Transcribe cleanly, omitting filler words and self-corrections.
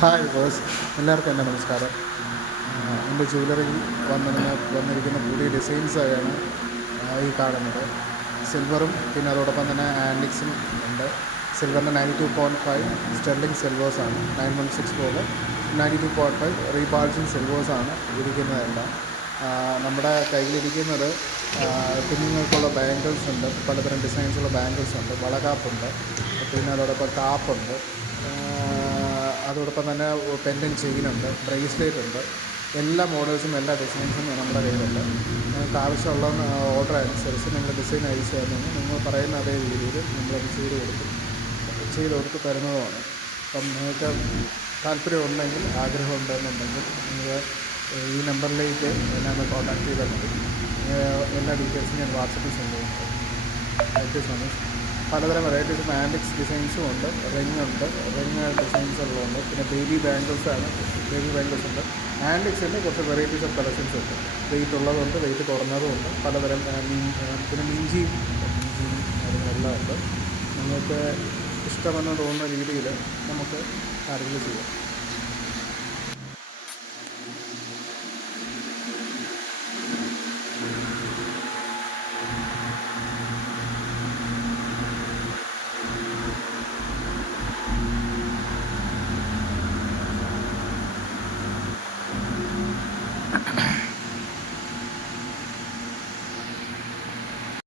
Hi boss, എല്ലാവർക്കും എൻ്റെ നമസ്കാരം. എൻ്റെ ജ്വല്ലറിയിൽ വന്നിരിക്കുന്ന പുതിയ ഡിസൈൻസായാണ് ഈ കാണുന്നത്. സിൽവറും പിന്നെ അതോടൊപ്പം തന്നെ ആൻറ്റിക്സും ഉണ്ട്. സിൽവറിൻ്റെ 92.5 സ്റ്റെർലിംഗ് സിൽവേഴ്സാണ്, 916 പോലെ 92.5 റീബാൾജിങ് സിൽവേഴ്സാണ് ഇരിക്കുന്നതെല്ലാം. നമ്മുടെ കയ്യിലിരിക്കുന്നത് കുഞ്ഞുങ്ങൾക്കുള്ള ബാംഗിൾസ് ഉണ്ട്, പലതരം ഡിസൈൻസുള്ള ബാംഗിൾസ് ഉണ്ട്, വളകാപ്പുണ്ട്, പിന്നെ അതോടൊപ്പം കാപ്പുണ്ട്, അതോടൊപ്പം തന്നെ പെൻഡൻ ചെയിനുണ്ട്, ബ്രേസ്ലെറ്റ് ഉണ്ട്. എല്ലാ മോഡൽസും എല്ലാ ഡിസൈൻസും നമ്മുടെ കയ്യിലുണ്ട്. നിങ്ങൾക്ക് ആവശ്യമുള്ള ഓർഡർ അനുസരിച്ച് നിങ്ങൾ ഡിസൈൻ അയച്ചു തന്നു നിങ്ങൾ പറയുന്ന അതേ രീതിയിൽ നമ്മളത് ചെയ്ത് കൊടുത്ത് തരുന്നതുമാണ്. അപ്പം നിങ്ങൾക്ക് താല്പര്യമുണ്ടെങ്കിൽ, ആഗ്രഹമുണ്ടെന്നുണ്ടെങ്കിൽ നിങ്ങൾ ഈ നമ്പറിലേക്ക് എന്നെ ഒന്ന് കോൺടാക്ട് ചെയ്താൽ മതി. എല്ലാ ഡീറ്റെയിൽസും ഞാൻ വാട്സപ്പിൽ സെൻഡ് ചെയ്യുന്നുണ്ട്. Thank you so much. പലതരം വെറൈറ്റീസ് ഓഫ് ആൻറ്റിക്സ് ഡിസൈൻസും ഉണ്ട്, റിങ് ഡിസൈൻസ് ഉള്ളതുണ്ട്, പിന്നെ ബേബി ബാംഗിൾസ് ഉണ്ട്. ആൻറ്റിക്സിൻ്റെ കുറച്ച് വെറൈറ്റീസ് ഓഫ് കളക്ഷൻസ് ഉണ്ട്. വെയിറ്റ് ഉള്ളതുണ്ട്, വെയിറ്റ് കുറഞ്ഞതും ഉണ്ട്, പലതരം പിന്നെ മിഞ്ചിയും കാര്യങ്ങളെല്ലാം ഉണ്ട്. നിങ്ങൾക്ക് ഇഷ്ടമെന്ന് തോന്നുന്ന രീതിയിൽ നമുക്ക് കാര്യങ്ങൾ ചെയ്യാം.